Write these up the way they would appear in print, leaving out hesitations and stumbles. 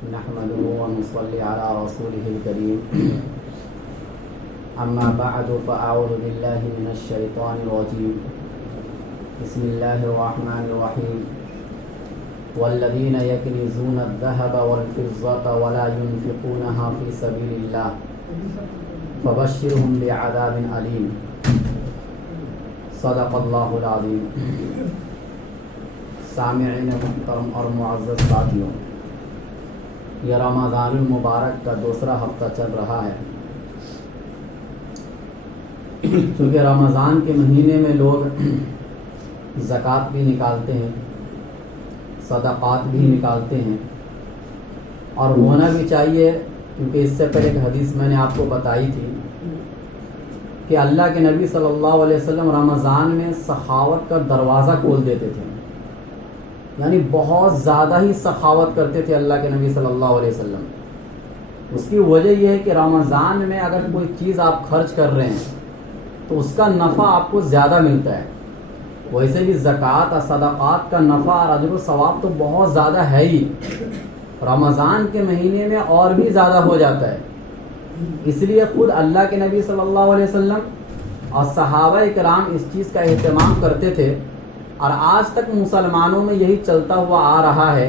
نحمده ونصلي على رسوله الكريم أما بعد فأعوذ بالله من الشيطان الرجيم بسم الله الرحمن الرحيم والذين يكنزون الذهب والفضة ولا ينفقونها في سبيل الله فبشرهم بعذاب أليم صدق اللہ العظیم. سامعین محترم اور معزز ساتھیوں، یہ رمضان المبارک کا دوسرا ہفتہ چل رہا ہے. چونکہ رمضان کے مہینے میں لوگ زکوٰۃ بھی نکالتے ہیں، صدقات بھی نکالتے ہیں، اور ہونا بھی چاہیے، کیونکہ اس سے پہلے ایک حدیث میں نے آپ کو بتائی تھی کہ اللہ کے نبی صلی اللہ علیہ وسلم رمضان میں سخاوت کا دروازہ کھول دیتے تھے. یعنی بہت زیادہ ہی سخاوت کرتے تھے اللہ کے نبی صلی اللہ علیہ وسلم. اس کی وجہ یہ ہے کہ رمضان میں اگر کوئی چیز آپ خرچ کر رہے ہیں تو اس کا نفع آپ کو زیادہ ملتا ہے. ویسے بھی زکوٰۃ اور صدقات کا نفع اور اجر و ثواب تو بہت زیادہ ہے ہی، رمضان کے مہینے میں اور بھی زیادہ ہو جاتا ہے. اس لیے خود اللہ کے نبی صلی اللہ علیہ وسلم اور صحابہ کرام اس چیز کا اہتمام کرتے تھے، اور آج تک مسلمانوں میں یہی چلتا ہوا آ رہا ہے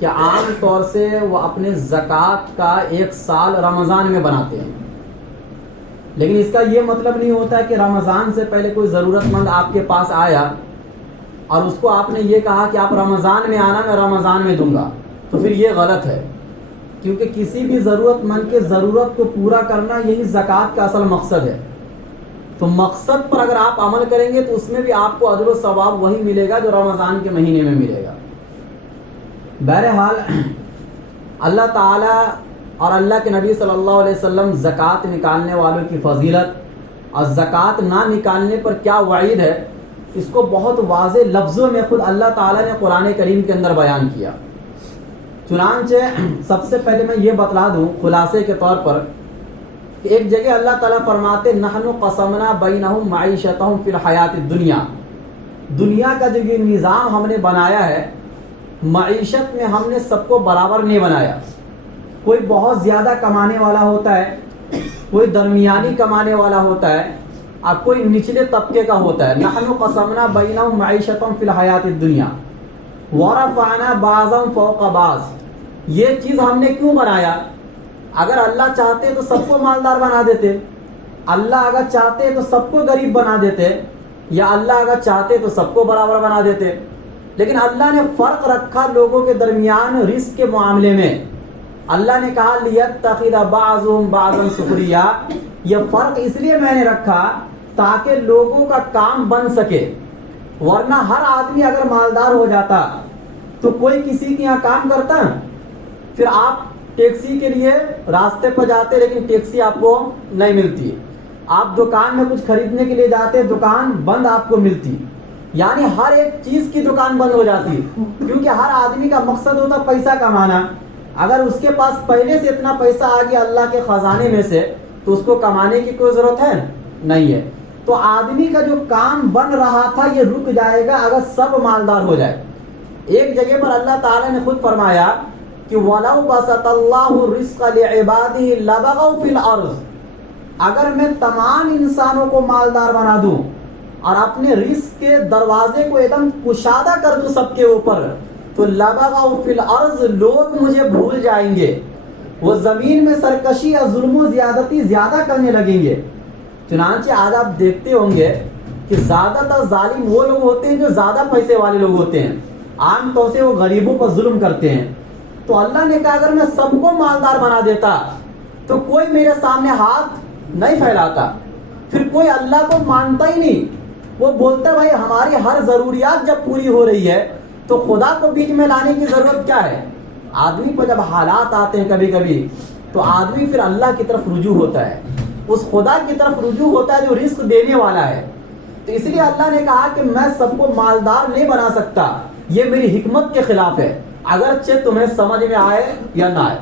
کہ عام طور سے وہ اپنے زکوٰۃ کا ایک سال رمضان میں بناتے ہیں. لیکن اس کا یہ مطلب نہیں ہوتا ہے کہ رمضان سے پہلے کوئی ضرورت مند آپ کے پاس آیا اور اس کو آپ نے یہ کہا کہ آپ رمضان میں آنا، میں رمضان میں دوں گا، تو پھر یہ غلط ہے. کیونکہ کسی بھی ضرورت مند کے ضرورت کو پورا کرنا یہی زکوٰۃ کا اصل مقصد ہے. تو مقصد پر اگر آپ عمل کریں گے تو اس میں بھی آپ کو اجر و ثواب وہی ملے گا جو رمضان کے مہینے میں ملے گا. بہرحال اللہ تعالی اور اللہ کے نبی صلی اللہ علیہ وسلم زکوٰۃ نکالنے والوں کی فضیلت اور زکوٰۃ نہ نکالنے پر کیا وعید ہے، اس کو بہت واضح لفظوں میں خود اللہ تعالی نے قرآن کریم کے اندر بیان کیا. چنانچہ سب سے پہلے میں یہ بتلا دوں خلاصے کے طور پر کہ ایک جگہ اللہ تعالیٰ فرماتے نحن قسمنا بینہم معیشتہم فی الحیات الدنیا. دنیا کا جو یہ نظام ہم نے بنایا ہے، معیشت میں ہم نے سب کو برابر نہیں بنایا. کوئی بہت زیادہ کمانے والا ہوتا ہے، کوئی درمیانی کمانے والا ہوتا ہے، اور کوئی نچلے طبقے کا ہوتا ہے. نحن قسمنا بینہم معیشتہم فی الحیات الدنیا ورفعنا بعضهم فوق بعض. یہ چیز ہم نے کیوں بنایا؟ اگر اللہ چاہتے تو سب کو مالدار بنا دیتے، اللہ اگر چاہتے تو سب کو غریب بنا دیتے، یا اللہ اگر چاہتے تو سب کو برابر بنا دیتے. لیکن اللہ نے فرق رکھا لوگوں کے درمیان رزق کے معاملے میں. اللہ نے کہا لیتخذ بعضهم بعضا سخریا. یہ فرق اس لیے میں نے رکھا تاکہ لوگوں کا کام بن سکے. ورنہ ہر آدمی اگر مالدار ہو جاتا تو کوئی کسی کے یہاں کام کرتا، پھر آپ ٹیکسی کے لیے راستے پر جاتے لیکن ٹیکسی آپ کو نہیں ملتی. آپ دکان میں کچھ خریدنے کے لیے جاتے، دکان بند آپ کو ملتی. یعنی ہر ایک چیز کی دکان بند ہو جاتی، کیونکہ ہر آدمی کا مقصد ہوتا پیسہ کمانا. اگر اس کے پاس پہلے سے اتنا پیسہ آ گیا اللہ کے خزانے میں سے تو اس کو کمانے کی کوئی ضرورت ہے نہیں ہے. تو آدمی کا جو کام بن رہا تھا یہ رک جائے گا اگر سب مالدار ہو جائے. ایک جگہ پر اللہ تعالی نے خود فرمایا کہ وَلَوْ بَسَطَ اللَّهُ الرِّزْقَ لِعِبَادِهِ لَبَغَوْا فِي الْأَرْضِ. اگر میں تمام انسانوں کو مالدار بنا دوں اور اپنے رزق کے دروازے کو ایک دم کشادہ کر دوں سب کے اوپر، تو لَبَغَوْا فِي الْأَرْضِ، لوگ مجھے بھول جائیں گے، وہ زمین میں سرکشی اور ظلم و زیادتی زیادہ کرنے لگیں گے. چنانچہ آج آپ دیکھتے ہوں گے کہ زیادہ تر ظالم وہ لوگ ہوتے ہیں جو زیادہ پیسے والے لوگ ہوتے ہیں. عام طور سے وہ غریبوں پر ظلم کرتے ہیں. تو اللہ نے کہا اگر میں سب کو مالدار بنا دیتا تو کوئی میرے سامنے ہاتھ نہیں پھیلاتا، پھر کوئی اللہ کو مانتا ہی نہیں. وہ بولتا بھائی ہماری ہر ضروریات جب پوری ہو رہی ہے تو خدا کو بیچ میں لانے کی ضرورت کیا ہے؟ آدمی پر جب حالات آتے ہیں کبھی کبھی تو آدمی پھر اللہ کی طرف رجوع ہوتا ہے، اس خدا کی طرف رجوع ہوتا ہے جو رزق دینے والا ہے. تو اس لیے اللہ نے کہا کہ میں سب کو مالدار نہیں بنا سکتا، یہ میری حکمت کے خلاف ہے، اگرچہ تمہیں سمجھ میں آئے یا نہ آئے.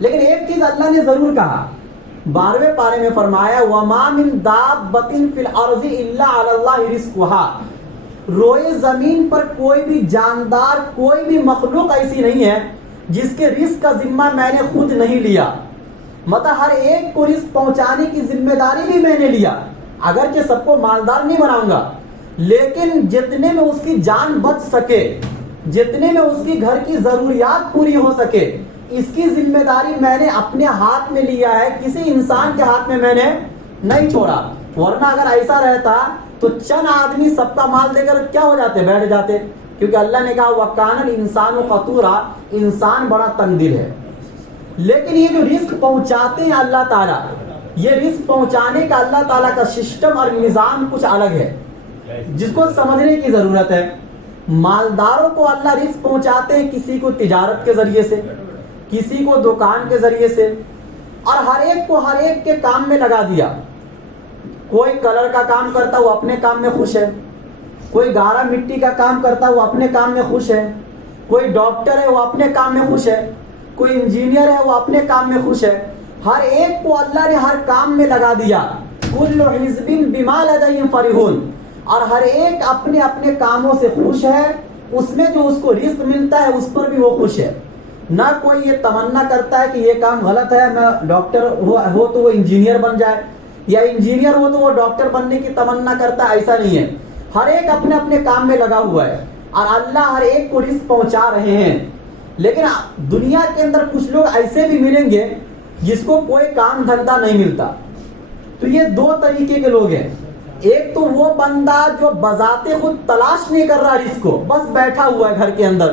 لیکن ایک چیز اللہ نے ضرور کہا، 12ویں پارے میں فرمایا وَمَا مِن دَابَّةٍ فِي الْأَرْضِ إِلَّا عَلَى اللَّهِ رِزْقُهَا. روئے زمین پر کوئی بھی جاندار، کوئی بھی مخلوق ایسی نہیں ہے جس کے رزق کا ذمہ میں نے خود نہیں لیا. مطلب ہر ایک کو رزق پہنچانے کی ذمہ داری بھی میں نے لیا. اگرچہ سب کو مالدار نہیں بناؤں گا، لیکن جتنے میں اس کی جان بچ سکے، جتنے میں اس کی گھر کی ضروریات پوری ہو سکے، اس کی ذمہ داری میں نے اپنے ہاتھ میں لیا ہے، کسی انسان کے ہاتھ میں نے نہیں چھوڑا. ورنہ اگر ایسا رہتا تو چند آدمی سب کا مال دے کر کیا ہو جاتے، بیٹھ جاتے. کیونکہ اللہ نے کہا وَكَانَ الْإِنسَانُ قَتُورًا، انسان بڑا تنگ دل ہے. لیکن یہ جو رزق پہنچاتے ہیں اللہ تعالیٰ، یہ رزق پہنچانے کا اللہ تعالیٰ کا سسٹم اور نظام کچھ الگ ہے، جس کو سمجھنے کی ضرورت ہے. مالداروں کو اللہ رزق پہنچاتے ہیں، کسی کو تجارت کے ذریعے سے، کسی کو دکان کے ذریعے سے، اور ہر ایک کو ہر ایک کے کام میں لگا دیا. کوئی کلر کا کام کرتا وہ اپنے کام میں خوش ہے، کوئی گارا مٹی کا کام کرتا وہ اپنے کام میں خوش ہے، کوئی ڈاکٹر ہے وہ اپنے کام میں خوش ہے، کوئی انجینئر ہے وہ اپنے کام میں خوش ہے. ہر ایک کو اللہ نے ہر کام میں لگا دیا. کل حزب بما لدیہم فرحون، اور ہر ایک اپنے اپنے کاموں سے خوش ہے. اس میں جو اس کو رزق ملتا ہے اس پر بھی وہ خوش ہے. نہ کوئی یہ تمنا کرتا ہے کہ یہ کام غلط ہے، میں ڈاکٹر ہو تو وہ انجینئر بن جائے، یا انجینئر ہو تو وہ ڈاکٹر بننے کی تمنا کرتا ہے. ایسا نہیں ہے. ہر ایک اپنے اپنے کام میں لگا ہوا ہے، اور اللہ ہر ایک کو رزق پہنچا رہے ہیں. لیکن دنیا کے اندر کچھ لوگ ایسے بھی ملیں گے جس کو کوئی کام دھندا نہیں ملتا. تو یہ دو طریقے کے لوگ ہیں. ایک تو وہ بندہ جو بذات خود تلاش نہیں کر رہا رزق کو، بس بیٹھا ہوا ہے گھر کے اندر.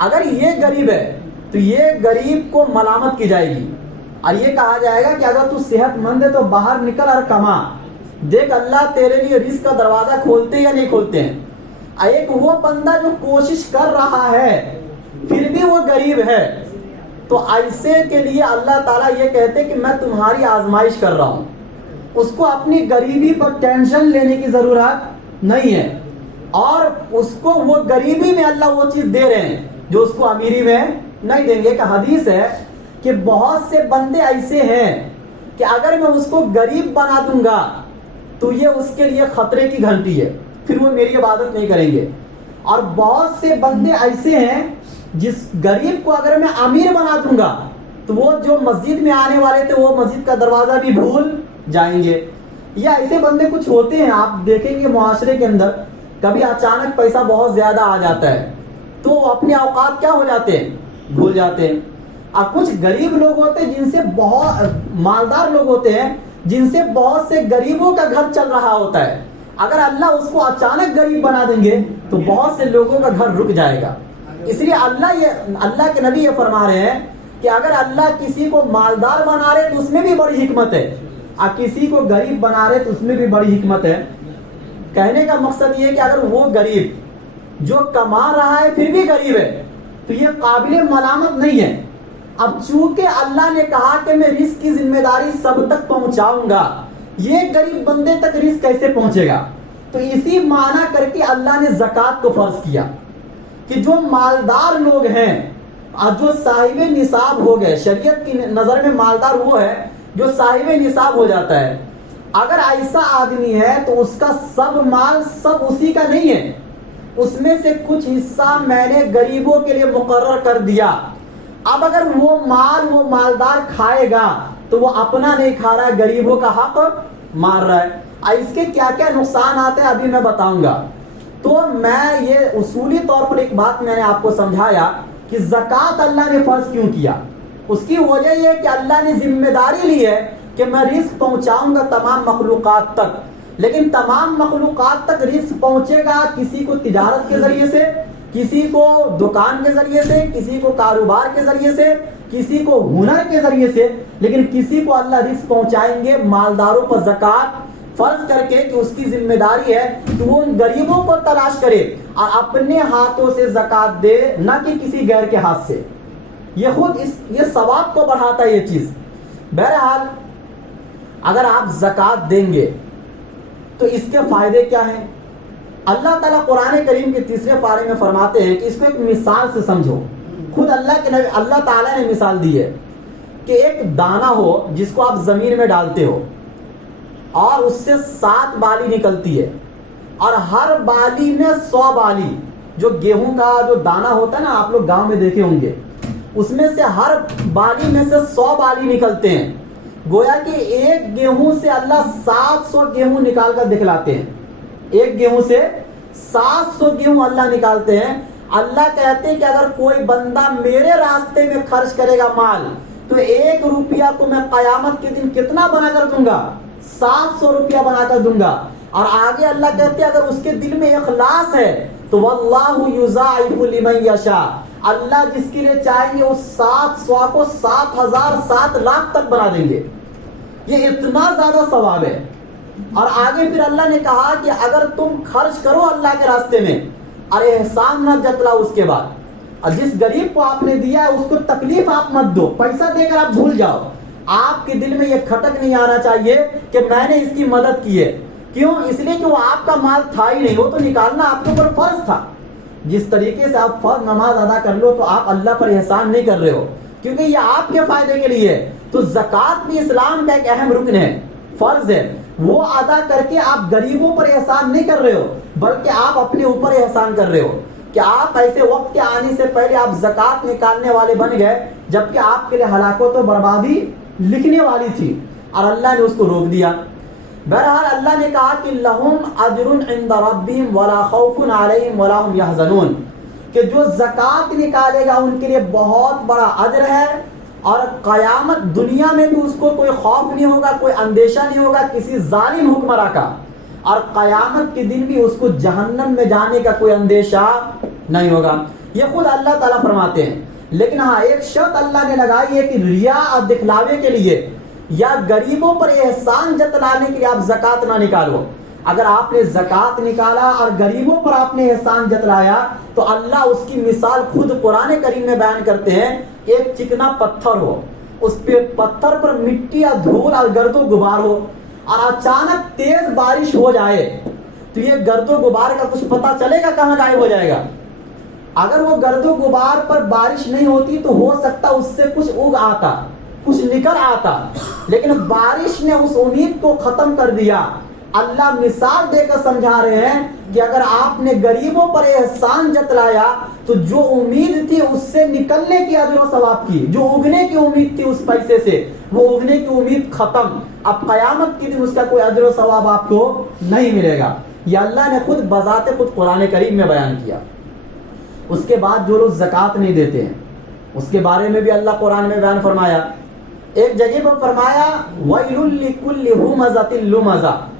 اگر یہ غریب ہے تو یہ غریب کو ملامت کی جائے گی، اور یہ کہا جائے گا کہ اگر تو صحت مند ہے تو باہر نکل اور کما، دیکھ اللہ تیرے لیے رزق کا دروازہ کھولتے یا نہیں کھولتے ہیں. ایک وہ بندہ جو کوشش کر رہا ہے پھر بھی وہ غریب ہے، تو ایسے کے لیے اللہ تعالیٰ یہ کہتے کہ میں تمہاری آزمائش کر رہا ہوں. اس کو اپنی غریبی پر ٹینشن لینے کی ضرورت نہیں ہے، اور اس کو وہ غریبی میں اللہ وہ چیز دے رہے ہیں جو اس کو امیری میں نہیں دیں گے. کہ حدیث ہے کہ بہت سے بندے ایسے ہیں کہ اگر میں اس کو غریب بنا دوں گا تو یہ اس کے لیے خطرے کی گھنٹی ہے، پھر وہ میری عبادت نہیں کریں گے. اور بہت سے بندے ایسے ہیں جس غریب کو اگر میں امیر بنا دوں گا تو وہ جو مسجد میں آنے والے تھے وہ مسجد کا دروازہ بھی بھول جائیں گے. یا ایسے بندے کچھ ہوتے ہیں، آپ دیکھیں گے معاشرے کے اندر کبھی اچانک پیسہ بہت زیادہ آ جاتا ہے تو اپنے اوقات کیا ہو جاتے ہیں، بھول جاتے ہیں. اور کچھ غریب لوگ ہوتے ہیں جن سے بہت مالدار لوگ ہوتے ہیں جن سے بہت سے غریبوں کا گھر چل رہا ہوتا ہے. اگر اللہ اس کو اچانک غریب بنا دیں گے تو بہت سے لوگوں کا گھر رک جائے گا. اس لیے اللہ کے نبی یہ فرما رہے ہیں کہ اگر اللہ کسی کو مالدار بنا رہے تو اس میں بھی بڑی حکمت ہے، اور کسی کو غریب بنا رہے تو اس میں بھی بڑی حکمت ہے. کہنے کا مقصد یہ ہے کہ اگر وہ غریب جو کما رہا ہے پھر بھی غریب ہے تو یہ قابل ملامت نہیں ہے. اب چونکہ اللہ نے کہا کہ میں رزق کی ذمہ داری سب تک پہنچاؤں گا، یہ غریب بندے تک رزق کیسے پہنچے گا؟ تو اسی معنی کر کے اللہ نے زکوٰۃ کو فرض کیا کہ جو مالدار لوگ ہیں اور جو صاحب نصاب ہو گئے، شریعت کی نظر میں مالدار وہ ہے جو صاحب نصاب ہو جاتا ہے. اگر ایسا آدمی ہے تو اس کا سب مال سب اسی کا نہیں ہے، اس میں سے کچھ حصہ میں نے غریبوں کے لیے مقرر کر دیا. اب اگر وہ مالدار کھائے گا تو وہ اپنا نہیں کھا رہا ہے، غریبوں کا حق مار رہا ہے. اس کے کیا کیا نقصان آتے ہیں ابھی میں بتاؤں گا. تو میں یہ اصولی طور پر ایک بات میں نے آپ کو سمجھایا کہ زکوٰۃ اللہ نے فرض کیوں کیا. اس کی وجہ یہ کہ اللہ نے ذمہ داری لی ہے کہ میں رزق پہنچاؤں گا تمام مخلوقات تک. لیکن تمام مخلوقات تک رزق پہنچے گا کسی کو تجارت کے ذریعے سے، کسی کو دکان کے ذریعے سے، کسی کو کاروبار کے ذریعے سے، کسی کو ہنر کے ذریعے سے، لیکن کسی کو اللہ رزق پہنچائیں گے مالداروں پر زکوٰۃ فرض کر کے کہ اس کی ذمہ داری ہے کہ وہ ان غریبوں کو تلاش کرے اور اپنے ہاتھوں سے زکوٰۃ دے، نہ کہ کسی غیر کے ہاتھ سے. یہ خود یہ ثواب کو بڑھاتا ہے یہ چیز. بہرحال اگر آپ زکوٰۃ دیں گے تو اس کے فائدے کیا ہیں؟ اللہ تعالیٰ قرآن کریم کے 3 پارے میں فرماتے ہیں کہ اس کو ایک مثال سے سمجھو. خود اللہ تعالیٰ نے مثال دی ہے کہ ایک دانہ ہو جس کو آپ زمین میں ڈالتے ہو اور اس سے 7 بالی نکلتی ہے، اور ہر بالی میں 100 بالی، جو گیہوں کا جو دانہ ہوتا ہے نا، آپ لوگ گاؤں میں دیکھے ہوں گے، اس میں سے ہر بالی میں سے 100 بالی نکلتے ہیں. گویا کہ ایک گیہوں سے اللہ 700 گیہوں نکال کر دکھلاتے ہیں. ایک گیہوں سے 700 گیہوں اللہ نکالتے ہیں. اللہ کہتے ہیں کہ اگر کوئی بندہ میرے راستے میں خرچ کرے گا مال تو 1 روپیہ کو میں قیامت کے دن کتنا بنا کر دوں گا؟ 700 روپیہ بنا کر دوں گا. اور آگے اللہ کہتے ہیں اگر اس کے دل میں اخلاص ہے تو واللہ یضاعف لمن یشاء، اللہ جس کے لیے چاہیں گے اس 700 کو 7,000 7 لاکھ تک بنا دیں گے. یہ اتنا زیادہ ثواب ہے. اور آگے پھر اللہ نے کہا کہ اگر تم خرچ کرو اللہ کے راستے میں اور احسان نہ جتلاؤ اس کے بعد، اور جس غریب کو آپ نے دیا ہے اس کو تکلیف آپ مت دو، پیسہ دے کر آپ بھول جاؤ. آپ کے دل میں یہ کھٹک نہیں آنا چاہیے کہ میں نے اس کی مدد کی ہے. کیوں؟ اس لیے کہ وہ آپ کا مال تھا ہی نہیں، وہ تو نکالنا آپ کے اوپر فرض تھا. جس طریقے سے آپ فرض نماز ادا کر لو تو آپ اللہ پر احسان نہیں کر رہے ہو، کیونکہ یہ آپ کے فائدے کے لیے. تو زکوٰۃ بھی اسلام کا ایک اہم رکن ہے، فرض ہے. وہ ادا کر کے آپ غریبوں پر احسان نہیں کر رہے ہو، بلکہ آپ اپنے اوپر احسان کر رہے ہو کہ آپ ایسے وقت کے آنے سے پہلے آپ زکوٰۃ نکالنے والے بن گئے جبکہ آپ کے لیے ہلاکت و بربادی لکھنے والی تھی اور اللہ نے اس کو روک دیا. بہرحال اللہ نے کہا کہ لہم اجر عند ربہم ولا خوف علیہم ولا هم یحزنون، کہ جو زکوٰۃ نکالے گا ان کے لیے بہت بڑا اجر ہے اور قیامت دنیا میں بھی اس کو کوئی خوف نہیں ہوگا، کوئی اندیشہ نہیں ہوگا کسی ظالم حکمراں کا، اور قیامت کے دن بھی اس کو جہنم میں جانے کا کوئی اندیشہ نہیں ہوگا. یہ خود اللہ تعالیٰ فرماتے ہیں. لیکن ہاں ایک شرط اللہ نے لگائی ہے کہ ریا اور دکھلاوے کے لیے یا غریبوں پر احسان جتلانے کے لیے آپ زکوٰۃ نہ نکالو. اگر آپ نے زکوٰۃ نکالا اور غریبوں پر آپ نے احسان جتلایا تو اللہ اس کی مثال خود قرآن کریم میں بیان کرتے ہیں. ایک چکنا پتھر ہو، اس پہ پتھر پر مٹی اور دھول اور گرد و غبار ہو اور اچانک تیز بارش ہو جائے تو یہ گرد و غبار کا کچھ پتہ چلے گا کہاں غائب ہو جائے گا؟ اگر وہ گرد و غبار پر بارش نہیں ہوتی تو ہو سکتا اس سے کچھ اگ آتا، کچھ نکل آتا، لیکن بارش نے اس امید کو ختم کر دیا. اللہ مثال دے کر سمجھا رہے ہیں کہ اگر آپ نے غریبوں پر احسان جتلایا تو جو امید تھی اس سے نکلنے کی اجر و ثواب کی، جو اگنے کی امید تھی اس پیسے سے، وہ اگنے کی امید ختم. اب قیامت کے دن اس کا کوئی اجر و ثواب آپ کو نہیں ملے گا. یہ اللہ نے خود بذات خود قرآن کریم میں بیان کیا. اس کے بعد جو لوگ زکوٰۃ نہیں دیتے ہیں اس کے بارے میں بھی اللہ قرآن میں بیان فرمایا. ایک جگہ پر فرمایا وَيْلٌ لِكُلِّ هُمَزَةٍ لُمَزَةٍ،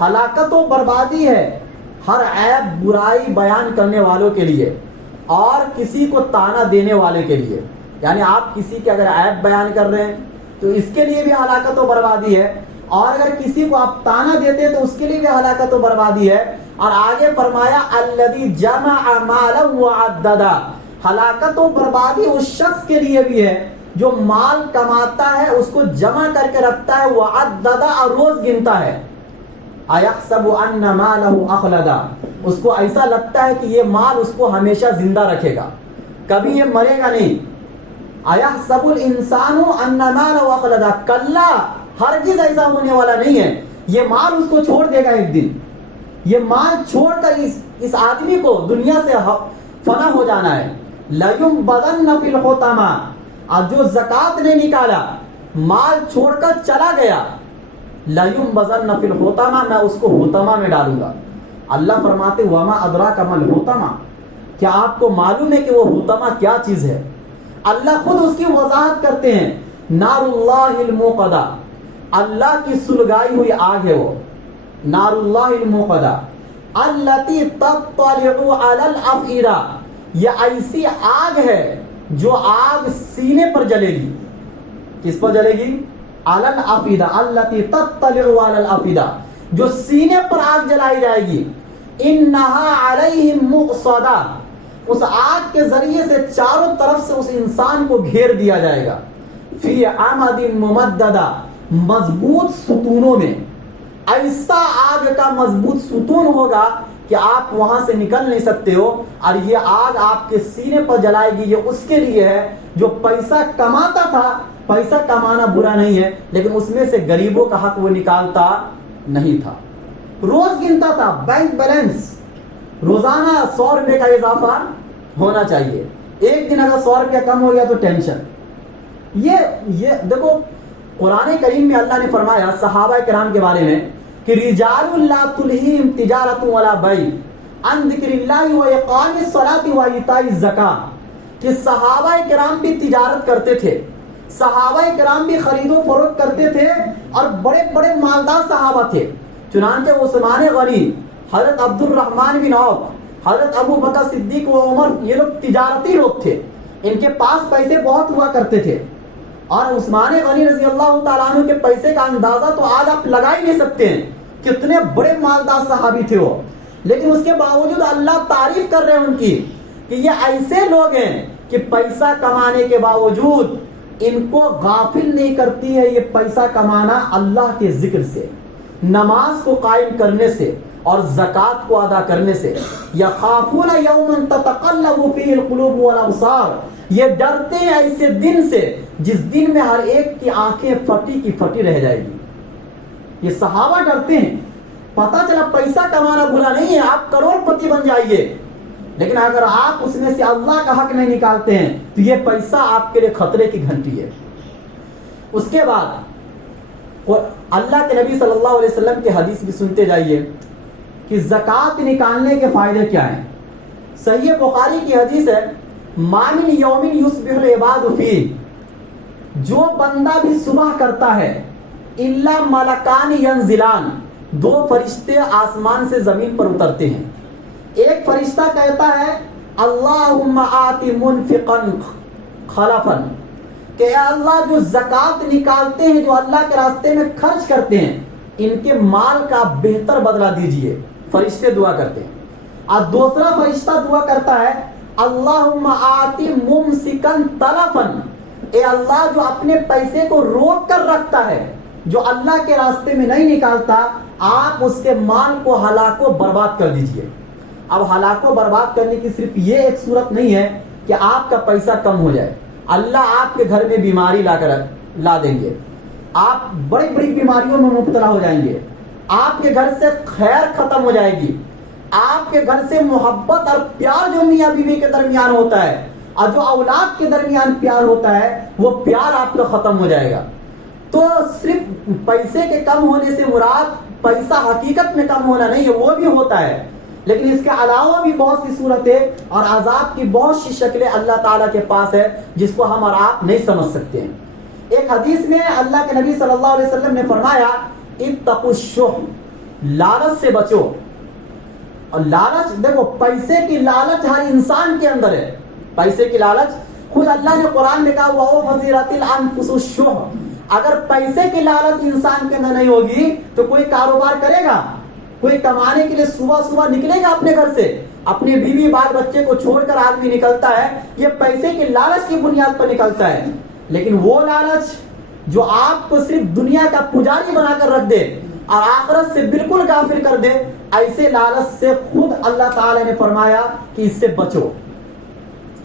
ہلاکت و بربادی ہے ہر عیب برائی بیان کرنے والوں کے لیے اور کسی کو تانا دینے والے کے لیے. یعنی آپ کسی کے اگر عیب بیان کر رہے ہیں تو اس کے لیے بھی ہلاکت و بربادی ہے، اور اگر کسی کو آپ تانا دیتے ہیں تو اس کے لیے بھی ہلاکت و بربادی ہے. اور آگے فرمایا الذی جمع مالا وعددا، ہلاکت و بربادی اس شخص کے لیے بھی ہے جو مال کماتا ہے اس کو جمع کر کے رکھتا ہے، وعددا اور روز گنتا ہے. ایحسب ان مالہ اخلدا، اس کو ایسا لگتا ہے کہ یہ مال اس کو ہمیشہ زندہ رکھے گا، کبھی یہ مرے گا نہیں. ایحسب الانسان ان مالہ اخلدا، کلا ہرگز ایسا ہونے والا نہیں ہے، یہ مال اس کو چھوڑ دے گا ایک دن. یہ مال چھوڑ کر اس آدمی کو دنیا سے فنا ہو جانا ہے. لَيُنبَذَنَّ فِي الْحُطَمَةِ، اور جو زکوٰۃ نے نکالا مال چھوڑ کر چلا گیا، لَيُنبَذَنَّ فِي الْحُطَمَةِ، میں اس کو حطمہ میں ڈالوں گا. اللہ فرماتے وَمَا أَدْرَاكَ مَا الْحُطَمَةُ، کیا آپ کو معلوم ہے کہ وہ حطمہ کیا چیز ہے؟ اللہ خود اس کی وضاحت کرتے ہیں. نار اللہ الموقدہ، اللہ کی سلگائی ہوئی آگ ہے وہ. نار اللہ الموقدہ التی تطلع علی الافئدہ، یہ ایسی آگ ہے جو آگ سینے پر جلے گی. کس پر جلے گی؟ علی الافئدہ، التی تطلع علی الافئدہ، جو سینے پر آگ جلائی جائے گی. انہا علیہم مؤصدہ، اس آگ کے ذریعے سے چاروں طرف سے اس انسان کو گھیر دیا جائے گا. فی عمد ممددہ، مضبوط ستونوں میں. ایسا آگ کا مضبوط ستون ہوگا کہ آپ وہاں سے نکل نہیں سکتے ہو، اور یہ آگ آپ کے سینے پر جلائے گی. یہ اس کے لیے ہے جو پیسہ کماتا تھا. پیسہ کمانا برا نہیں ہے لیکن اس میں سے غریبوں کا حق وہ نکالتا نہیں تھا. روز گنتا تھا، بینک بیلنس روزانہ 100 روپے کا اضافہ ہونا چاہیے. ایک دن اگر 100 روپیہ کم ہو گیا تو ٹینشن. یہ دیکھو قرآن کریم میں اللہ نے فرمایا صحابہ کرام کے بارے میں کہ رجال لا تلہیہم تجارت ولا بیع عن ذکر اللہ و اقام الصلاۃ و ایتاء الزکاۃ، کہ صحابہ کرام بھی تجارت کرتے تھے، صحابہ کرام بھی خرید و فروخت کرتے تھے اور بڑے بڑے مالدار صحابہ تھے. چنانچہ عثمان غنی، حضرت عبد الرحمن بن عوف، حضرت ابو بکر صدیق و عمر، یہ لوگ تجارتی لوگ تھے، ان کے پاس پیسے بہت ہوا کرتے تھے. اور عثمان غنی رضی اللہ تعالیٰ عنہ کے پیسے کا اندازہ تو آج آپ لگا ہی نہیں سکتے ہیں، کتنے بڑے مالدار صحابی تھے وہ. لیکن اس کے باوجود اللہ تعریف کر رہے ہیں ان کی کہ یہ ایسے لوگ ہیں کہ پیسہ کمانے کے باوجود ان کو غافل نہیں کرتی ہے یہ پیسہ کمانا اللہ کے ذکر سے، نماز کو قائم کرنے سے اور زکوٰۃ کو ادا کرنے سے. یخافون یوما تتقلب فیہ القلوب والابصار، یہ ڈرتے ہیں ایسے دن سے جس دن میں ہر ایک کی آنکھیں پھٹی کی پھٹی رہ جائے گی. یہ صحابہ ڈرتے ہیں. پتہ چلا پیسہ کمانا برا نہیں ہے، آپ کروڑ پتی بن جائیے، لیکن اگر آپ اس میں سے اللہ کا حق نہیں نکالتے ہیں تو یہ پیسہ آپ کے لیے خطرے کی گھنٹی ہے. اس کے بعد اللہ کے نبی صلی اللہ علیہ وسلم کی حدیث بھی سنتے جائیے کہ زکوٰۃ نکالنے کے فائدے کیا ہیں. صحیح بخاری کی حدیث ہے، ما من یوم یصبح العباد فیہ، جو بندہ بھی صبح کرتا ہے الا ملکان ینزلان، 2 فرشتے آسمان سے زمین پر اترتے ہیں. ایک فرشتہ کہتا ہے اللہم آتی منفقا خلفا، کہ اے اللہ جو زکوٰۃ نکالتے ہیں، جو اللہ کے راستے میں خرچ کرتے ہیں، ان کے مال کا بہتر بدلہ دیجئے. فرشتے دعا کرتے ہیں. اور دوسرا فرشتہ دعا کرتا ہے اللہم آتی ممسکا تلفا، اے اللہ جو اپنے پیسے کو روک کر رکھتا ہے، جو اللہ کے راستے میں نہیں نکالتا، آپ اس کے مال کو ہلاک و برباد کر دیجئے. اب ہلاک و برباد کرنے کی صرف یہ ایک صورت نہیں ہے کہ آپ کا پیسہ کم ہو جائے، اللہ آپ کے گھر میں بیماری لا دیں گے، آپ بڑی بڑی بیماریوں میں مبتلا ہو جائیں گے، آپ کے گھر سے خیر ختم ہو جائے گی، آپ کے گھر سے محبت اور پیار جو میاں بیوی کے درمیان ہوتا ہے اور جو اولاد کے درمیان پیار ہوتا ہے، وہ پیار آپ کا ختم ہو جائے گا. تو صرف پیسے کے کم ہونے سے مراد پیسہ حقیقت میں کم ہونا نہیں ہے، وہ بھی ہوتا ہے، لیکن اس کے علاوہ بھی بہت سی صورتیں اور عذاب کی بہت سی شکلیں اللہ تعالیٰ کے پاس ہے جس کو ہم اور آپ نہیں سمجھ سکتے ہیں. ایک حدیث میں اللہ کے نبی صلی اللہ علیہ وسلم نے فرمایا اتقوا الشح، لالچ سے بچو. اور لالچ دیکھو، پیسے کی لالچ ہر انسان کے اندر ہے. پیسے کی لالچ خود اللہ نے قرآن میں کہا وَأُحْضِرَتِ الْأَنفُسُ الشُّحَّ، اگر پیسے کی لالچ انسان کے اندر نہیں ہوگی تو کوئی کاروبار کرے گا، کوئی کمانے کے لیے صبح صبح نکلے گا اپنے گھر سے، اپنے بیوی بال بچے کو چھوڑ کر آدمی نکلتا ہے، یہ پیسے کی لالچ کی بنیاد پر نکلتا ہے. لیکن وہ لالچ جو آپ کو صرف دنیا کا پجاری بنا کر رکھ دے اور آخرت سے بالکل غافل کر دے، ایسے لالچ سے خود اللہ تعالی نے فرمایا کہ اس سے بچو.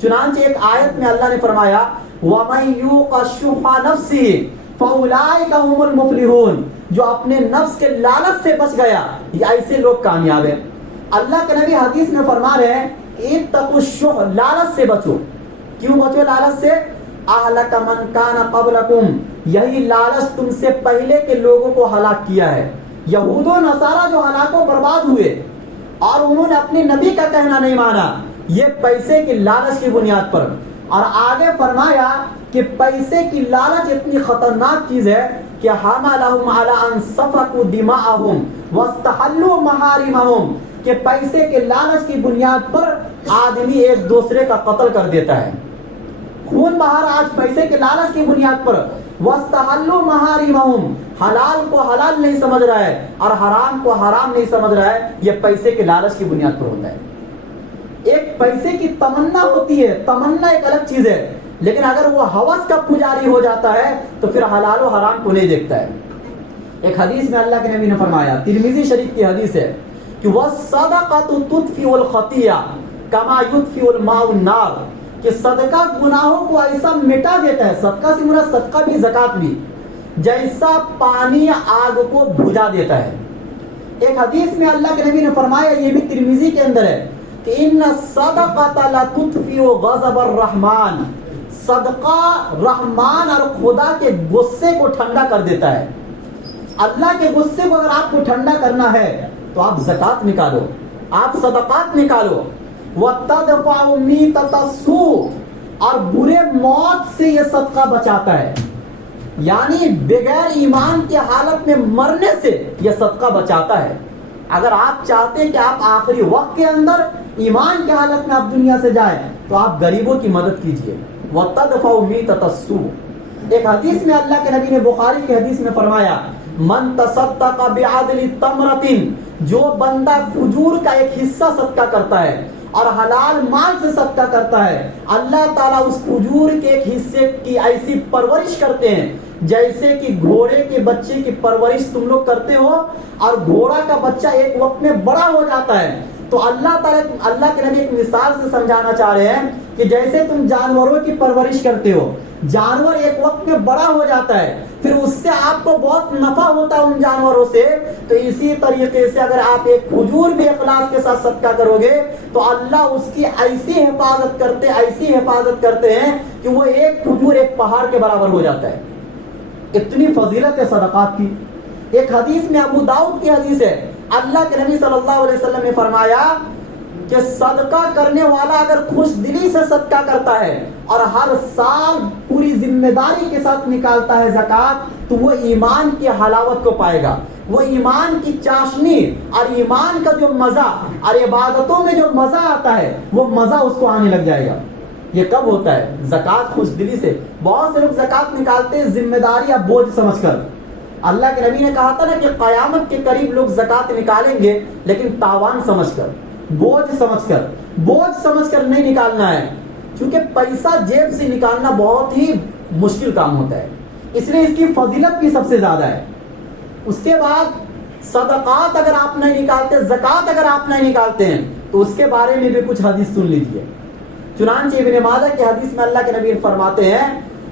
چنانچہ ایک آیت میں اللہ نے فرمایا وَمَن يُوقَ شُحَّ نَفْسِهِ فَأُولَٰئِكَ هُمُ الْمُفْلِحُونَ، جو اپنے نفس کے لالچ سے بچ گیا یہ ایسے لوگ کامیاب ہیں. اللہ کے نبی حدیث میں فرما رہے ہیں اتقوا الشح، لالچ سے بچو. کیوں بچو لالچ سے؟ اہلک من کان قبلکم، یہی لالچ تم سے پہلے کے لوگوں کو ہلاک کیا ہے. یہود و نصارہ جو ہلاک و برباد ہوئے اور انہوں نے اپنے نبی کا کہنا نہیں مانا، یہ پیسے کی لالچ کی بنیاد پر. اور آگے فرمایا کہ پیسے کی لالچ اتنی خطرناک چیز ہے کہ حملہم علی ان سفکوا دماءہم واستحلوا محارمہم، کہ پیسے کے لالچ کی بنیاد پر آدمی ایک دوسرے کا قتل کر دیتا ہے. خون بہار آج پیسے کے لالچ کی بنیاد پر. واستحلوا محارمہم، حلال کو حلال نہیں سمجھ رہا ہے اور حرام کو حرام نہیں سمجھ رہا ہے، یہ پیسے کے لالچ کی بنیاد پر ہوتا ہے. ایک پیسے کی تمنا ہوتی ہے، تمنا ایک الگ چیز ہے، لیکن اگر وہ ہوس کا پجاری ہو جاتا ہے تو پھر حلال و حرام کو نہیں دیکھتا ہے. ایک حدیث میں اللہ کے نبی نے فرمایا، ترمذی شریف کی حدیث ہے کہ وَالصَّدَقَةُ تُطْفِئُ الْخَطِيئَةَ كَمَا يُطْفِئُ الْمَاءُ النَّارَ، کہ صدقہ گناہوں کو ایسا مٹا دیتا ہے، صدقہ سے مراد صدقہ بھی زکوٰۃ بھی، جیسا پانی آگ کو بجھا دیتا ہے. ایک حدیث میں اللہ کے نبی نے فرمایا، یہ بھی ترمذی کے اندر ہے، کہ ان الصدقۃ لتطفئ غضب الرحمن، صدقہ رحمان اور خدا کے غصے کو ٹھنڈا کر دیتا ہے. اللہ کے غصے کو اگر آپ کو ٹھنڈا کرنا ہے تو آپ زکوٰۃ نکالو، آپ صدقات نکالو. وَتَدْفَعُ مِيتَةَ السُّوءِ، اور برے موت سے یہ صدقہ بچاتا ہے. یعنی بغیر ایمان کی حالت میں مرنے سے یہ صدقہ بچاتا ہے. اگر آپ چاہتے ہیں کہ آپ آخری وقت کے اندر ایمان کی حالت میں آپ دنیا سے جائیں تو آپ غریبوں کی مدد کیجیے. وَتَدْفَعُ مِيتَةَ السُّوءِ. ایک حدیث میں اللہ کے نبی نے بخاری کی حدیث میں فرمایا من تصدق بعدل تمرۃ، جو بندہ کھجور کا ایک حصہ صدقہ کرتا ہے اور حلال مال سے صدقہ کرتا ہے، اللہ تعالیٰ اس کھجور کے ایک حصے کی ایسی پرورش کرتے ہیں جیسے کہ گھوڑے کے بچے کی پرورش تم لوگ کرتے ہو، اور گھوڑا کا بچہ ایک وقت میں بڑا ہو جاتا ہے. تو اللہ تعالیٰ، اللہ کے نبی ایک مثال سے سمجھانا چاہ رہے ہیں کہ جیسے تم جانوروں کی پرورش کرتے ہو، جانور ایک وقت میں بڑا ہو جاتا ہے، پھر اس سے آپ کو بہت نفع ہوتا ہے ان جانوروں سے، تو اسی طریقے سے اگر آپ ایک کھجور بھی اخلاص کے ساتھ صدقہ کرو گے تو اللہ اس کی ایسی حفاظت کرتے ہیں کہ وہ ایک کھجور ایک پہاڑ کے برابر ہو جاتا ہے. اتنی فضیلت ہے صدقات کی. ایک حدیث میں ابو داؤد کی حدیث ہے، اللہ کے نبی صلی اللہ علیہ وسلم نے فرمایا کہ صدقہ کرنے والا اگر خوش دلی سے صدقہ کرتا ہے اور ہر سال پوری ذمہ داری کے ساتھ نکالتا ہے زکوٰۃ، تو وہ ایمان کی حلاوت کو پائے گا، وہ ایمان کی چاشنی اور ایمان کا جو مزہ اور عبادتوں میں جو مزہ آتا ہے وہ مزہ اس کو آنے لگ جائے گا. یہ کب ہوتا ہے؟ زکوٰۃ خوش دلی سے. بہت سے لوگ زکوٰۃ نکالتے ہیں ذمہ داری یا بوجھ سمجھ کر. اللہ کے نبی نے کہا تھا نا کہ قیامت کے قریب لوگ زکوٰۃ نکالیں گے لیکن تاوان سمجھ کر، بوجھ سمجھ کر نہیں نکالنا ہے، کیونکہ پیسہ جیب سے نکالنا بہت ہی مشکل کام ہوتا ہے، اس لیے اس کی فضیلت بھی سب سے زیادہ ہے. اس کے بعد صدقات اگر آپ نہیں نکالتے، زکوٰۃ اگر آپ نہیں نکالتے ہیں تو اس کے بارے میں بھی کچھ حدیث سن لیجیے. چنانچہ ابن ماجہ کی حدیث میں اللہ کے نبی فرماتے ہیں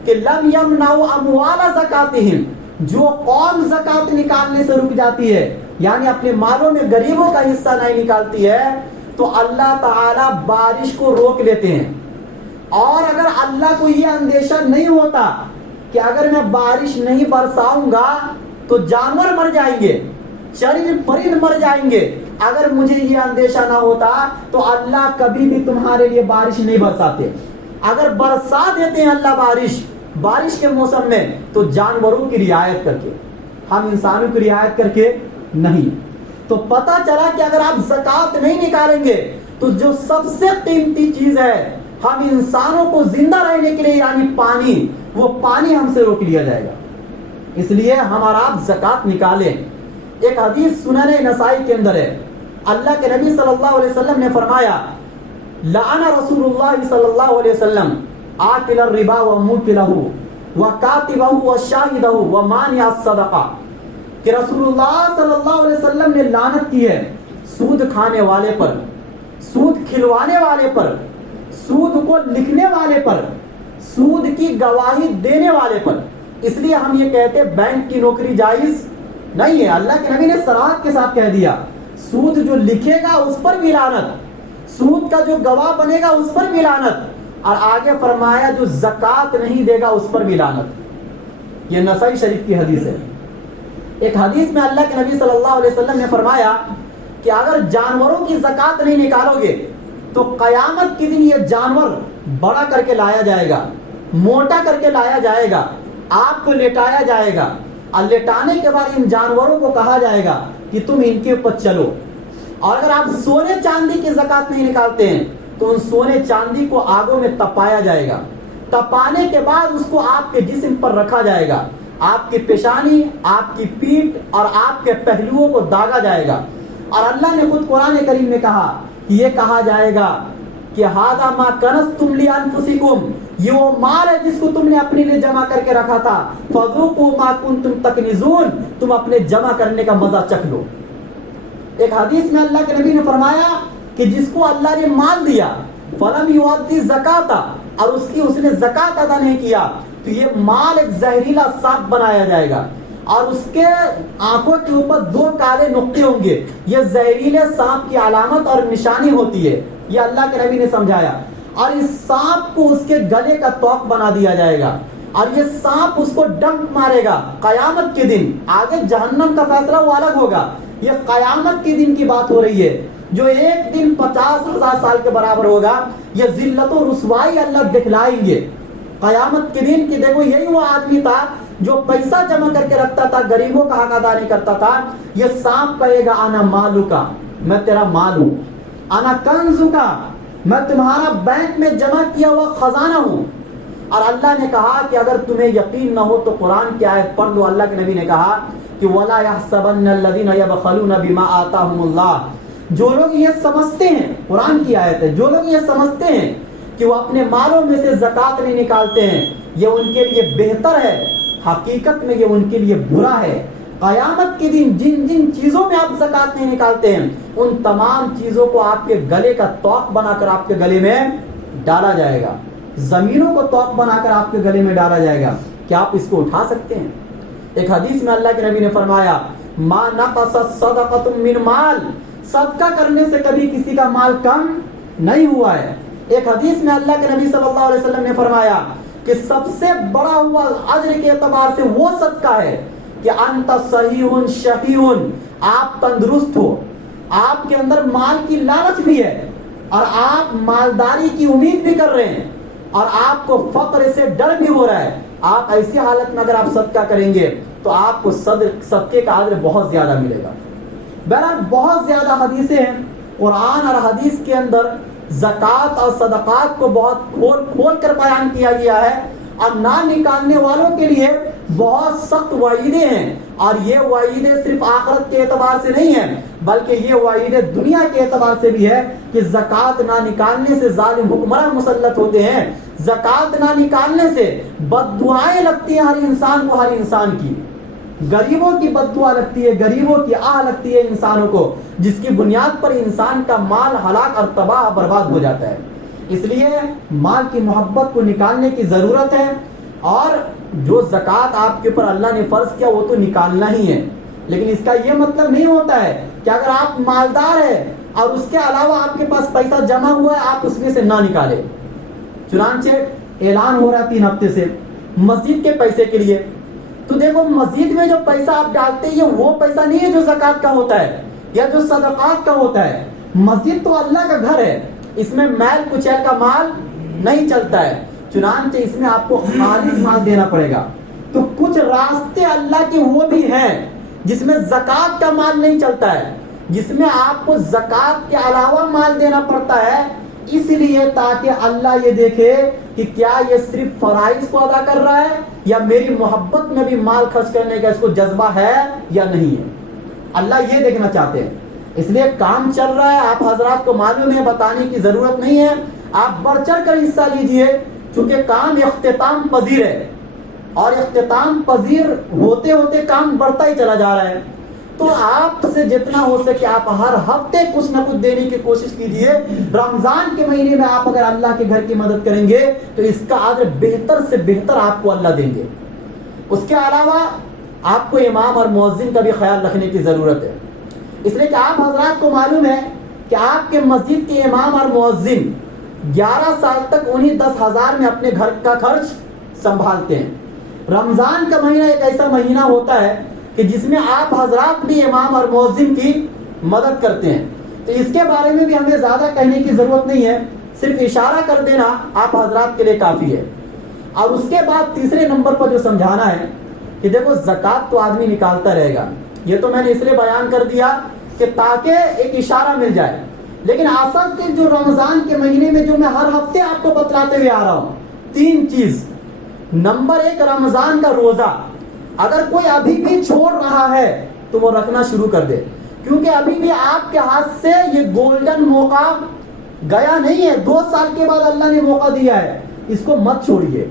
کہ لم یمنعوا اموال زکاتہم، جو قوم زکوٰۃ نکالنے سے رک جاتی ہے، یعنی اپنے مالوں میں غریبوں کا حصہ نہیں نکالتی ہے، تو اللہ تعالیٰ بارش کو روک لیتے ہیں. اور اگر اللہ کو یہ اندیشہ نہیں ہوتا کہ اگر میں بارش نہیں برساؤں گا تو جانور مر جائیں گے، چرند پرند مر جائیں گے، اگر مجھے یہ اندیشہ نہ ہوتا تو اللہ کبھی بھی تمہارے لیے بارش نہیں برساتے. اگر برسا دیتے ہیں اللہ بارش کے موسم میں تو جانوروں کی رعایت کر کے، ہم انسانوں کی رعایت کر کے نہیں. تو پتہ چلا کہ اگر آپ زکوٰۃ نہیں نکالیں گے تو جو سب سے قیمتی چیز ہے ہم انسانوں کو زندہ رہنے کے لیے، یعنی پانی، وہ پانی ہم سے روک لیا جائے گا. اس لیے ہم اور آپ زکوٰۃ نکالیں. ایک حدیث سنن نسائی کے اندر ہے، اللہ کے نبی صلی اللہ علیہ وسلم نے فرمایا لعن رسول اللہ صلی اللہ علیہ وسلم آکل الربا وموکلہ وکاتبہ وشاہدہ ومانع الصدقہ، کہ رسول اللہ صلی اللہ علیہ وسلم نے لعنت کی ہے سود کھانے والے پر، سود کھلوانے والے پر، سود کو لکھنے والے پر، سود کی گواہی دینے والے پر. اس لیے ہم یہ کہتے ہیں بینک کی نوکری جائز نہیں ہے. اللہ کے نبی نے صراحت کے ساتھ کہہ دیا سود جو لکھے گا اس پر بھی لعنت، سود کا جو گواہ بنے گا اس پر بھی لعنت، اور آگے فرمایا جو زکوٰۃ نہیں دے گا اس پر بھی لعنت. یہ نسائی شریف کی حدیث ہے. ایک حدیث میں اللہ کے نبی صلی اللہ علیہ وسلم نے فرمایا کہ اگر جانوروں کی زکوٰۃ نہیں نکالو گے تو قیامت کے دن یہ جانور بڑا کر کے لایا جائے گا، موٹا کر کے لایا جائے گا، آپ کو لٹایا جائے گا، اور لٹانے کے بعد ان جانوروں کو کہا جائے گا کہ تم ان کے اوپر چلو. اور اگر آپ سونے چاندی کی زکوٰۃ نہیں نکالتے ہیں تو ان سونے چاندی کو آگوں میں تپایا جائے گا، تپانے کے بعد اس کو آپ کے جسم پر رکھا جائے گا، آپ کی پیشانی، آپ کی پیٹھ اور آپ کے پہلوؤں کو داغا جائے گا. اور اللہ نے خود قرآن کریم میں کہا کہ یہ کہا جائے گا کہ ھذا ما کنزتم لانفسکم، یہ وہ مال ہے جس کو تم نے اپنے لیے جمع کر کے رکھا تھا، فذوقوا ما کنتم تکنزون، تم اپنے جمع کرنے کا مزہ چکھ لو. ایک حدیث میں اللہ کے نبی نے فرمایا کہ جس کو اللہ نے مال دیا فلم یؤدی زکاۃ، اور اس نے زکوٰۃ ادا نہیں کیا، تو یہ مال ایک زہریلا سانپ بنایا جائے گا، اور اس کے آنکھوں کے اوپر 2 کالے نقطے ہوں گے. یہ زہریلے سانپ کی علامت اور نشانی ہوتی ہے. یہ اللہ کے نبی نے سمجھایا. اور اس سانپ کو اس کے گلے کا توق بنا دیا جائے گا اور یہ سانپ اس کو ڈنک مارے گا قیامت کے دن. آگے جہنم کا فیصلہ وہ الگ ہوگا, یہ قیامت کے دن کی بات ہو رہی ہے جو ایک دن 50,000 سال کے برابر ہوگا. یہ ذلت و رسوائی اللہ دکھلائیں گے قیامت کے دن کہ دیکھو یہی وہ آدمی تھا جو پیسہ جمع کر کے رکھتا تھا, غریبوں کا حق ادا نہیں کرتا تھا. یہ سانپ کہے گا انا مالو کا, میں تیرا مال ہوں, انا کنزو کا, میں تمہارا بینک میں جمع کیا ہوا خزانہ ہوں. اور اللہ نے کہا کہ اگر تمہیں یقین نہ ہو تو قرآن کی آیت پڑھ لو. اللہ کے نبی نے کہا کہ وَلَا يَحْسَبَنَّ الَّذِينَ يَبْخَلُونَ بِمَا آتَاهُمُ اللَّهُ, جو لوگ یہ سمجھتے ہیں, قرآن کی آیت ہے, جو لوگ یہ سمجھتے ہیں کہ وہ اپنے مالوں میں سے زکوٰۃ نہیں نکالتے ہیں, یہ ان کے لیے بہتر ہے, حقیقت میں یہ ان کے لیے برا ہے. قیامت کے دن جن جن چیزوں میں آپ زکوٰۃ نہیں نکالتے ہیں ان تمام چیزوں کو آپ کے گلے کا توق بنا کر آپ کے گلے میں ڈالا جائے گا. زمینوں کو توق بنا کر آپ کے گلے میں ڈالا جائے گا. کیا آپ اس کو اٹھا سکتے ہیں؟ ایک حدیث میں اللہ کے نبی نے فرمایا ما نقصت صدقۃ من مال, صدقہ کرنے سے کبھی کسی کا مال کم نہیں ہوا ہے. ایک حدیث میں اللہ کے نبی صلی اللہ علیہ وسلم نے فرمایا کہ سب سے بڑا ہوا اجر کے اعتبار سے وہ صدقہ ہے کہ انت صحیح شحیح, آپ تندرست ہو, آپ کے اندر مال کی لالچ بھی ہے اور آپ مالداری کی امید بھی کر رہے ہیں اور آپ کو فقر سے ڈر بھی ہو رہا ہے. آپ ایسی حالت میں اگر آپ صدقہ کریں گے تو آپ کو صدقے کا اجر بہت زیادہ ملے گا. بہرحال بہت زیادہ حدیثیں ہیں قرآن اور حدیث کے اندر زکوٰۃ اور صدقات کو بہت کھول کھول کر بیان کیا گیا ہے اور نہ نکالنے والوں کے لیے بہت سخت وعیدیں ہیں. اور یہ وعیدیں صرف آخرت کے اعتبار سے نہیں ہیں بلکہ یہ وعیدیں دنیا کے اعتبار سے بھی ہے کہ زکوٰۃ نہ نکالنے سے ظالم حکمراں مسلط ہوتے ہیں, زکوٰۃ نہ نکالنے سے بد دعائیں لگتی ہیں ہر انسان کو, ہر انسان کی غریبوں کی بد دعا لگتی ہے, غریبوں کی آہ لگتی ہے انسانوں کو, جس کی بنیاد پر انسان کا مال ہلاک اور تباہ برباد ہو جاتا ہے. اس لیے مال کی محبت کو نکالنے کی ضرورت ہے اور جو زکوٰۃ آپ کے اوپر اللہ نے فرض کیا وہ تو نکالنا ہی ہے. لیکن اس کا یہ مطلب نہیں ہوتا ہے کہ اگر آپ مالدار ہیں اور اس کے علاوہ آپ کے پاس پیسہ جمع ہوا ہے آپ اس میں سے نہ نکالیں. چنانچہ اعلان ہو رہا ہے 3 ہفتے سے مسجد کے پیسے کے لیے, تو دیکھو مسجد میں جو پیسہ آپ ڈالتے ہیں یہ وہ پیسہ نہیں ہے جو زکوٰۃ کا ہوتا ہے یا جو صدقات کا ہوتا ہے. مسجد تو اللہ کا گھر ہے, اس میں میل کچیل کا مال نہیں چلتا ہے. چنانچہ اس میں آپ کو خالص مال دینا پڑے گا. تو کچھ راستے اللہ کے وہ بھی ہیں جس میں زکوٰۃ کا مال نہیں چلتا ہے, جس میں آپ کو زکوٰۃ کے علاوہ مال دینا پڑتا ہے, اس لیے تاکہ اللہ یہ دیکھے کہ کیا یہ صرف فرائض کو ادا کر رہا ہے یا میری محبت میں بھی مال خرچ کرنے کا اس کو جذبہ ہے یا نہیں ہے. اللہ یہ دیکھنا چاہتے ہیں. اس لیے کام چل رہا ہے, آپ حضرات کو معلوم ہے, بتانے کی ضرورت نہیں ہے, آپ بڑھ چڑھ کر حصہ لیجئے چونکہ کام اختتام پذیر ہے اور اختتام پذیر ہوتے ہوتے کام بڑھتا ہی چلا جا رہا ہے. تو آپ سے جتنا ہو سکے آپ ہر ہفتے کچھ نہ کچھ دینے کی کوشش کیجئے. رمضان کے مہینے میں آپ اگر اللہ کے گھر کی مدد کریں گے تو اس کا اجر بہتر سے بہتر آپ کو اللہ دیں گے. اس کے علاوہ آپ کو امام اور مؤذن کا بھی خیال رکھنے کی ضرورت ہے, اس لیے کہ آپ حضرات کو معلوم ہے کہ آپ کے مسجد کے امام اور مؤذن 11 سال تک انہیں 10,000 میں اپنے گھر کا خرچ سنبھالتے ہیں. رمضان کا مہینہ ایک ایسا مہینہ ہوتا ہے کہ جس میں آپ حضرات بھی امام اور مؤذن کی مدد کرتے ہیں. تو اس کے بارے میں بھی ہمیں زیادہ کہنے کی ضرورت نہیں ہے, صرف اشارہ کر دینا آپ حضرات کے لیے کافی ہے. اور اس کے بعد تیسرے نمبر پر جو سمجھانا ہے کہ دیکھو زکوٰۃ تو آدمی نکالتا رہے گا, یہ تو میں نے اس لیے بیان کر دیا کہ تاکہ ایک اشارہ مل جائے. لیکن اصل سے جو رمضان کے مہینے میں جو میں ہر ہفتے آپ کو بتلاتے ہوئے آ رہا ہوں 3 چیز. نمبر 1 رمضان کا روزہ. اگر کوئی ابھی بھی چھوڑ رہا ہے تو وہ رکھنا شروع کر دے, کیونکہ ابھی بھی آپ کے ہاتھ سے یہ گولڈن موقع گیا نہیں ہے. 2 سال کے بعد اللہ نے موقع دیا ہے, اس کو مت چھوڑیے,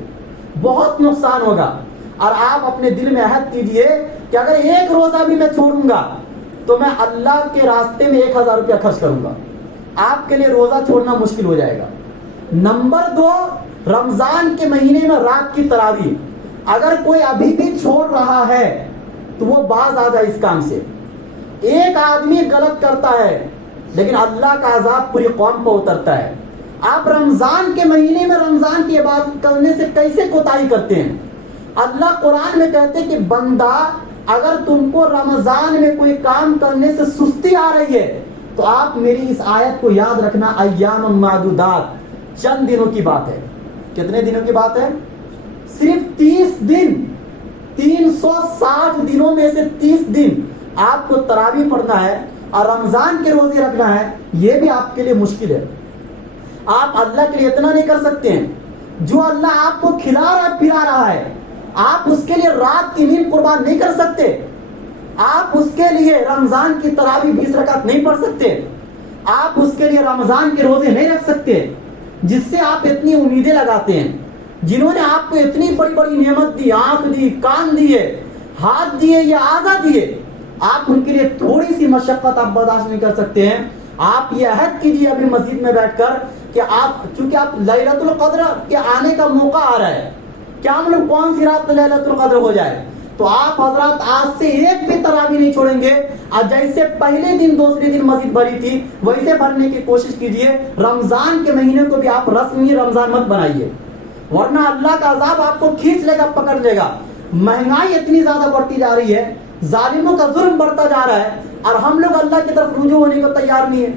بہت نقصان ہوگا. اور آپ اپنے دل میں عہد کیجئے کہ اگر 1 روزہ بھی میں چھوڑوں گا تو میں اللہ کے راستے میں 1,000 روپیہ خرچ کروں گا. آپ کے لیے روزہ چھوڑنا مشکل ہو جائے گا. نمبر 2 رمضان کے مہینے میں رات کی تراویح. اگر کوئی ابھی بھی چھوڑ رہا ہے تو وہ باز آ جائے اس کام سے. ایک آدمی غلط کرتا ہے, لیکن اللہ کا عذاب پوری قوم پر اترتا ہے. آپ رمضان کے مہینے میں رمضان کی عبادت کرنے سے کیسے کوتاہی کرتے ہیں؟ اللہ قرآن میں کہتے کہ بندہ اگر تم کو رمضان میں کوئی کام کرنے سے سستی آ رہی ہے تو آپ میری اس آیت کو یاد رکھنا، ایام معدودات، چند دنوں کی بات ہے. کتنے دنوں کی بات ہے؟ صرف 30 دن. 360 دنوں میں سے 30 دن آپ کو تراویح پڑھنا ہے اور رمضان کے روزے رکھنا ہے. یہ بھی آپ کے لیے مشکل ہے. آپ اللہ کے لیے اتنا نہیں کر سکتے ہیں. جو اللہ آپ کو کھلا رہا پلا رہا ہے، آپ اس کے لیے رات کی نیند قربان نہیں کر سکتے. آپ اس کے لیے رمضان کی تراویح 20 رکعت نہیں پڑھ سکتے. آپ اس کے لیے رمضان کے روزے نہیں رکھ سکتے جس سے آپ اتنی امیدیں لگاتے ہیں. جنہوں نے آپ کو اتنی بڑی بڑی نعمت دی، آنکھ دی، کان دیے، ہاتھ دیے یا اعضا دیے، آپ ان کے لیے تھوڑی سی مشقت آپ برداشت نہیں کر سکتے ہیں. آپ یہ عہد کیجیے ابھی مسجد میں بیٹھ کر کہ آپ، چونکہ آپ لیلۃ القدر کے آنے کا موقع آ رہا ہے، کیا ہم لوگ کون سی رات لیلۃ القدر ہو جائے، تو آپ حضرات آج سے ایک بھی تراویح نہیں چھوڑیں گے. اور جیسے پہلے دن دوسرے دن مسجد بھری تھی ویسے بھرنے کی کوشش کیجیے. رمضان کے مہینے کو بھی آپ رسمی رمضان مت بنائیے، ورنہ اللہ کا عذاب آپ کو کھینچ لے گا، پکڑ لے گا. مہنگائی اتنی زیادہ بڑھتی جا رہی ہے، ظالموں کا ظلم بڑھتا جا رہا ہے، اور ہم لوگ اللہ کی طرف رجوع ہونے کو تیار نہیں ہے.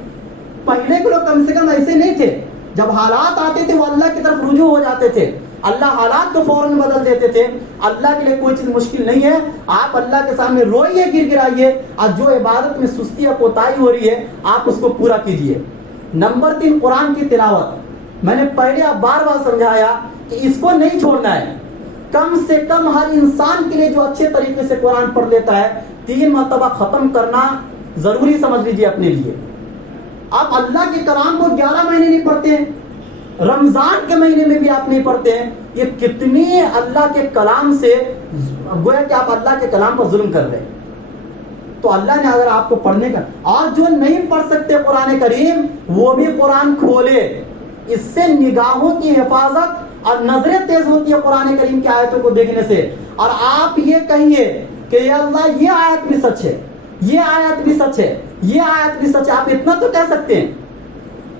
پہلے کے لوگ کم سے کم ایسے نہیں تھے. جب حالات آتے تھے وہ اللہ کی طرف رجوع ہو جاتے تھے. اللہ حالات کو فوراً بدل دیتے تھے. اللہ کے لیے کوئی چیز مشکل نہیں ہے. آپ اللہ کے سامنے روئیے، گر گرائیے، اور جو عبادت میں سستی یا کوتاہی ہو رہی ہے آپ اس کو پورا کیجیے. نمبر 3، قرآن کی تلاوت. میں نے پہلے بار بار سمجھایا کہ اس کو نہیں چھوڑنا ہے. کم سے کم ہر انسان کے لیے جو اچھے طریقے سے قرآن پڑھ لیتا ہے 3 مرتبہ ختم کرنا ضروری سمجھ لیجیے اپنے لیے. آپ اللہ کے کلام کو 11 مہینے نہیں پڑھتے ہیں، رمضان کے مہینے میں بھی آپ نہیں پڑھتے ہیں. یہ کتنی اللہ کے کلام سے گویا کہ آپ اللہ کے کلام پر ظلم کر رہے ہیں. تو اللہ نے اگر آپ کو پڑھنے کا، اور جو نہیں پڑھ سکتے قرآن کریم وہ بھی قرآن کھولے. اس سے نگاہوں کی حفاظت اور نظریں تیز ہوتی ہے قرآن کریم کی آیتوں کو دیکھنے سے. اور آپ یہ کہیے کہ یا اللہ یہ آیت بھی سچ ہے، یہ آیت بھی سچ ہے، یہ آیت بھی سچ ہے. آپ اتنا تو کہہ سکتے ہیں.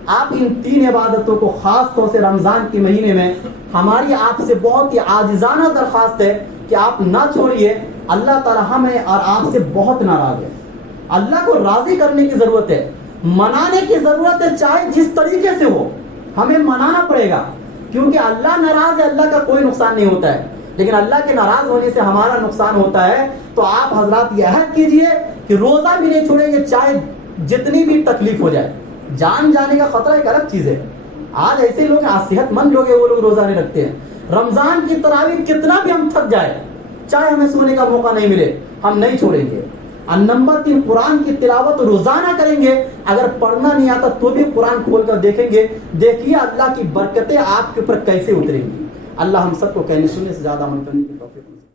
آپ ان 3 عبادتوں کو خاص طور سے رمضان کے مہینے میں ہماری آپ سے بہت ہی عاجزانہ درخواست ہے کہ آپ نہ چھوڑیے. اللہ تعالی ہمیں اور آپ سے بہت ناراض ہے. اللہ کو راضی کرنے کی ضرورت ہے، منانے کی ضرورت ہے. چاہے جس طریقے سے ہو ہمیں منانا پڑے گا، کیونکہ اللہ ناراض ہے. اللہ کا کوئی نقصان نہیں ہوتا ہے، لیکن اللہ کے ناراض ہونے سے ہمارا نقصان ہوتا ہے. تو آپ حضرات یہ عہد کیجئے کہ روزہ بھی نہیں چھوڑیں گے چاہے جتنی بھی تکلیف ہو جائے. جان جانے کا خطرہ ایک الگ چیز ہے. آج ایسے لوگ ہیں، صحت مند لوگ ہیں، وہ لوگ روزہ نہیں رکھتے ہیں. رمضان کی تراویح کتنا بھی ہم تھک جائے، چاہے ہمیں سونے کا موقع نہیں ملے، ہم نہیں چھوڑیں گے. اور نمبر 3، قرآن کی تلاوت روزانہ کریں گے. اگر پڑھنا نہیں آتا تو بھی قرآن کھول کر دیکھیں گے. دیکھیے اللہ کی برکتیں آپ کے اوپر کیسے اتریں گی. اللہ ہم سب کو کہنے سننے سے زیادہ عمل کرنے کی توفیق